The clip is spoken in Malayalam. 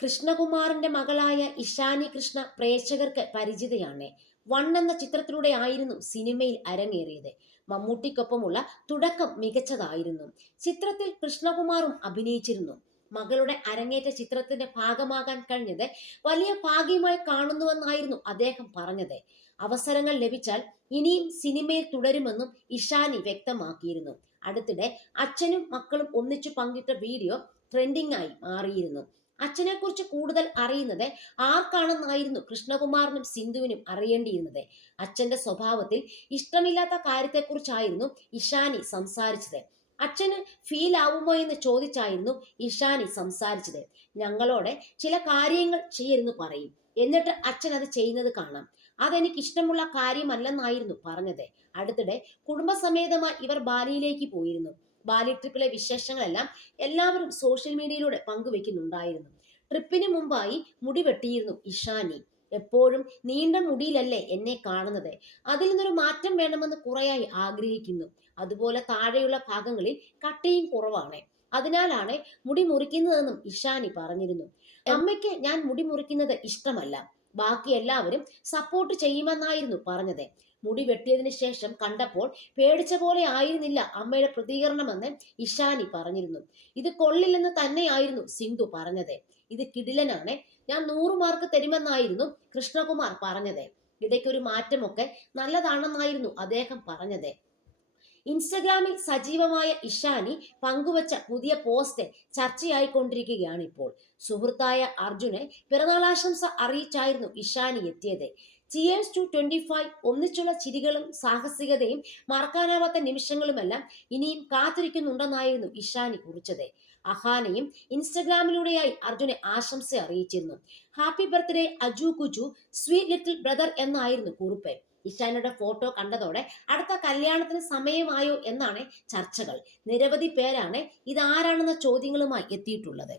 കൃഷ്ണകുമാറിന്റെ മകളായ ഇഷാനി കൃഷ്ണ പ്രേക്ഷകർക്ക് പരിചിതയാണ്. വൺ എന്ന ചിത്രത്തിലൂടെ ആയിരുന്നു സിനിമയിൽ അരങ്ങേറിയത്. മമ്മൂട്ടിക്കൊപ്പമുള്ള തുടക്കം മികച്ചതായിരുന്നു. ചിത്രത്തിൽ കൃഷ്ണകുമാറും അഭിനയിച്ചിരുന്നു. മകളുടെ അരങ്ങേറ്റ ചിത്രത്തിന്റെ ഭാഗമാകാൻ കഴിഞ്ഞത് വലിയ ഭാഗ്യമായി കാണുന്നുവെന്നായിരുന്നു അദ്ദേഹം പറഞ്ഞത്. അവസരങ്ങൾ ലഭിച്ചാൽ ഇനിയും സിനിമയിൽ തുടരുമെന്നും ഇഷാനി വ്യക്തമാക്കിയിരുന്നു. അടുത്തിടെ അച്ഛനും മക്കളും ഒന്നിച്ചു പങ്കിട്ട വീഡിയോ ട്രെൻഡിംഗ് ആയി മാറിയിരുന്നു. അച്ഛനെക്കുറിച്ച് കൂടുതൽ അറിയുന്നത് ആർക്കാണെന്നായിരുന്നു കൃഷ്ണകുമാറിനും സിന്ധുവിനും അറിയേണ്ടിയിരുന്നത്. അച്ഛന്റെ സ്വഭാവത്തിൽ ഇഷ്ടമില്ലാത്ത കാര്യത്തെക്കുറിച്ചായിരുന്നു ഇഷാനി സംസാരിച്ചത്. അച്ഛന് ഫീൽ ആവുമോ എന്ന് ചോദിച്ചായിരുന്നു ഇഷാനി സംസാരിച്ചത്. ഞങ്ങളോടെ ചില കാര്യങ്ങൾ ചെയ്യരുന്ന് പറയും. എന്നിട്ട് അച്ഛൻ അത് ചെയ്യുന്നത് കാണാം. അതെനിക്ക് ഇഷ്ടമുള്ള കാര്യമല്ലെന്നായിരുന്നു പറഞ്ഞത്. അടുത്തിടെ കുടുംബസമേതമായി ഇവർ ബാലിയിലേക്ക് പോയിരുന്നു. ബാലി ട്രിപ്പിലെ വിശേഷങ്ങളെല്ലാം എല്ലാവരും സോഷ്യൽ മീഡിയയിലൂടെ പങ്കുവെക്കുന്നുണ്ടായിരുന്നു. ട്രിപ്പിന് മുമ്പായി മുടി വെട്ടിയിരുന്നു ഇഷാനി. എപ്പോഴും നീണ്ട മുടിയിലല്ലേ എന്നെ കാണുന്നത്. അതിൽ നിന്നൊരു മാറ്റം വേണമെന്ന് കുറേയായി ആഗ്രഹിക്കുന്നു. അതുപോലെ താഴെയുള്ള ഭാഗങ്ങളിൽ കട്ടിയും കുറവാണ്. അതിനാലാണ് മുടി മുറിക്കുന്നതെന്നും ഇഷാനി പറഞ്ഞിരുന്നു. അമ്മയ്ക്ക് ഞാൻ മുടി മുറിക്കുന്നത് ഇഷ്ടമല്ല. ബാക്കി എല്ലാവരും സപ്പോർട്ട് ചെയ്യുമെന്നായിരുന്നു പറഞ്ഞത്. മുടി വെട്ടിയതിനു ശേഷം കണ്ടപ്പോൾ പേടിച്ച പോലെ ആയിരുന്നില്ല അമ്മയുടെ പ്രതികരണമെന്ന് ഇഷാനി പറഞ്ഞിരുന്നു. ഇത് കൊള്ളില്ലെന്ന് തന്നെയായിരുന്നു സിന്ധു പറഞ്ഞത്. ഇത് കിടിലനാണ്. ഞാൻ നൂറ് മാർക്ക് തരുമെന്നായിരുന്നു കൃഷ്ണകുമാർ പറഞ്ഞത്. ഇടയ്ക്കൊരു മാറ്റമൊക്കെ നല്ലതാണെന്നായിരുന്നു അദ്ദേഹം പറഞ്ഞത്. ഇൻസ്റ്റഗ്രാമിൽ സജീവമായ ഇഷാനി പങ്കുവച്ച പുതിയ പോസ്റ്റ് ചർച്ചയായിക്കൊണ്ടിരിക്കുകയാണ് ഇപ്പോൾ സുഹൃത്തായ അർജുനെ പിറന്നാളാശംസ അറിയിച്ചായിരുന്നു ഇഷാനി എത്തിയത്. ചിയേഴ്സ് ടു ട്വന്റി ഫൈവ് ഒന്നിച്ചുള്ള ചിരികളും സാഹസികതയും മറക്കാനാവാത്ത നിമിഷങ്ങളുമെല്ലാം ഇനിയും കാത്തിരിക്കുന്നുണ്ടെന്നായിരുന്നു ഇഷാനി കുറിച്ചത്. അഹാനയും ഇൻസ്റ്റഗ്രാമിലൂടെയായി അർജുനെ ആശംസ അറിയിച്ചിരുന്നു. Happy birthday Aju Kuju. Sweet little brother എന്നായിരുന്നു കുറിപ്പ്. ഇഷാനിയുടെ ഫോട്ടോ കണ്ടതോടെ അടുത്ത കല്യാണത്തിന് സമയമായോ എന്നാണ് ചർച്ചകൾ. നിരവധി പേരാണ് ഇതാരാണെന്ന ചോദ്യങ്ങളുമായി എത്തിയിട്ടുള്ളത്.